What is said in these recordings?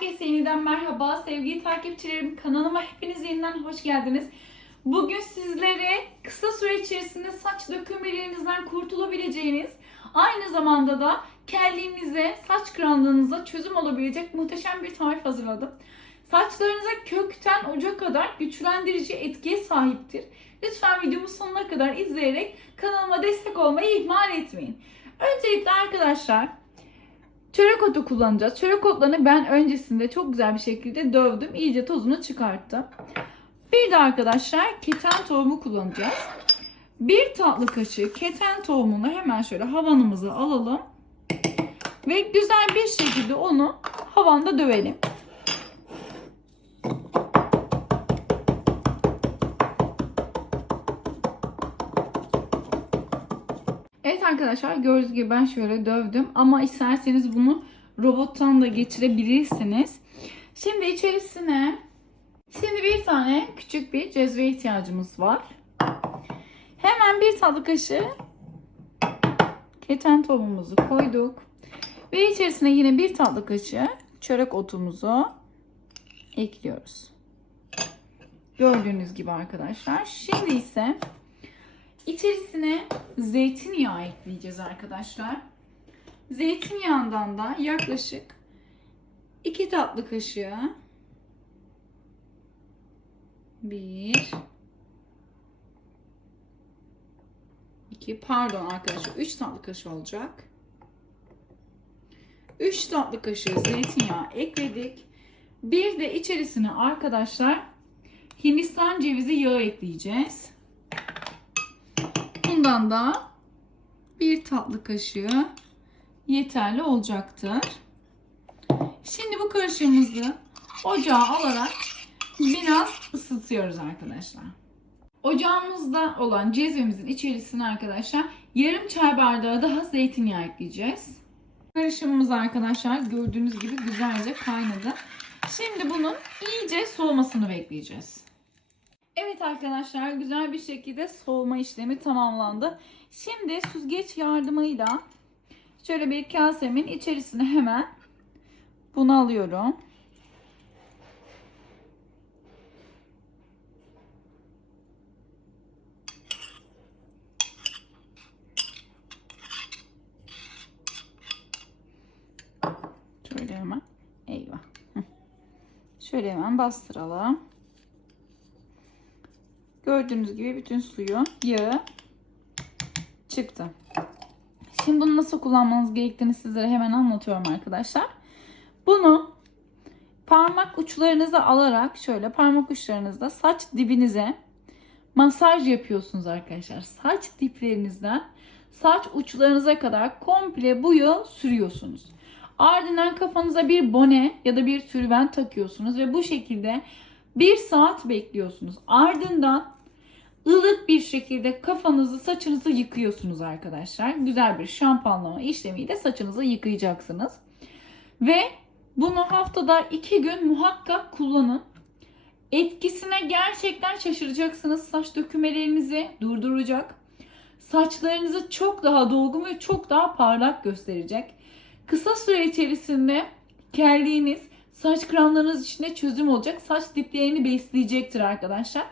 Herkese yeniden merhaba. Sevgili takipçilerim kanalıma hepiniz yeniden hoş geldiniz. Bugün sizlere kısa süre içerisinde saç dökülmelerinizden kurtulabileceğiniz, aynı zamanda da kelliğinize, saç kıranlığınıza çözüm olabilecek muhteşem bir tarif hazırladım. Saçlarınıza kökten uca kadar güçlendirici etkiye sahiptir. Lütfen videomu sonuna kadar izleyerek kanalıma destek olmayı ihmal etmeyin. Öncelikle arkadaşlar Çörek otu kullanacağız. Çörek otlarını ben öncesinde çok güzel bir şekilde dövdüm. İyice tozunu çıkarttım. Bir de arkadaşlar keten tohumu kullanacağız. Bir tatlı kaşığı keten tohumunu hemen şöyle havanımıza alalım. Ve güzel bir şekilde onu havanda dövelim. Arkadaşlar gördüğünüz gibi ben şöyle dövdüm ama isterseniz bunu robottan da geçirebilirsiniz. Şimdi içerisine şimdi bir tane küçük bir cezve ihtiyacımız var. Hemen bir tatlı kaşığı keten tohumumuzu koyduk. Ve içerisine yine bir tatlı kaşığı çörek otumuzu ekliyoruz. Gördüğünüz gibi arkadaşlar. Şimdi ise İçerisine zeytinyağı ekleyeceğiz arkadaşlar. Zeytinyağından da yaklaşık 2 tatlı kaşığı 1 2 pardon arkadaşlar 3 tatlı kaşığı olacak. 3 tatlı kaşığı zeytinyağı ekledik. Bir de içerisine arkadaşlar Hindistan cevizi yağı ekleyeceğiz. Bundan da bir tatlı kaşığı yeterli olacaktır. Şimdi bu karışımımızı ocağa alarak biraz ısıtıyoruz arkadaşlar. Ocağımızda olan cezvemizin içerisine arkadaşlar yarım çay bardağı daha zeytinyağı ekleyeceğiz. Karışımımız arkadaşlar gördüğünüz gibi güzelce kaynadı. Şimdi bunun iyice soğumasını bekleyeceğiz. Evet arkadaşlar güzel bir şekilde soğuma işlemi tamamlandı. Şimdi süzgeç yardımıyla şöyle bir kasemin içerisine hemen bunu alıyorum. Şöyle hemen eyvah. Şöyle hemen bastıralım. Gördüğünüz gibi bütün suyu, yağı çıktı. Şimdi bunu nasıl kullanmanız gerektiğini sizlere hemen anlatıyorum arkadaşlar. Bunu parmak uçlarınızı alarak şöyle parmak uçlarınızda saç dibinize masaj yapıyorsunuz arkadaşlar. Saç diplerinizden saç uçlarınıza kadar komple bu sürüyorsunuz. Ardından kafanıza bir bone ya da bir tülbent takıyorsunuz ve bu şekilde bir saat bekliyorsunuz. Ardından ılık bir şekilde kafanızı, saçınızı yıkıyorsunuz arkadaşlar. Güzel bir şampuanlama işlemiyle saçınızı yıkayacaksınız. Ve bunu haftada iki gün muhakkak kullanın. Etkisine gerçekten şaşıracaksınız. Saç dökümelerinizi durduracak. Saçlarınızı çok daha dolgun ve çok daha parlak gösterecek. Kısa süre içerisinde kelliğiniz, saç kıranlarınız içinde çözüm olacak. Saç diplerini besleyecektir arkadaşlar.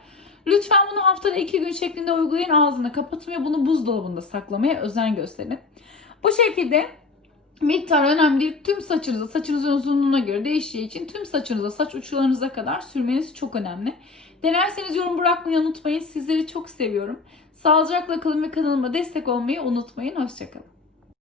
Lütfen bunu haftada iki gün şeklinde uygulayın. Ağzını kapatın ve bunu buzdolabında saklamaya özen gösterin. Bu şekilde miktar önemli değil. Tüm saçınıza, saçınızın uzunluğuna göre değişeceği için tüm saçınıza, saç uçlarınıza kadar sürmeniz çok önemli. Denerseniz yorum bırakmayı unutmayın. Sizleri çok seviyorum. Sağlıcakla kalın ve kanalıma destek olmayı unutmayın. Hoşçakalın.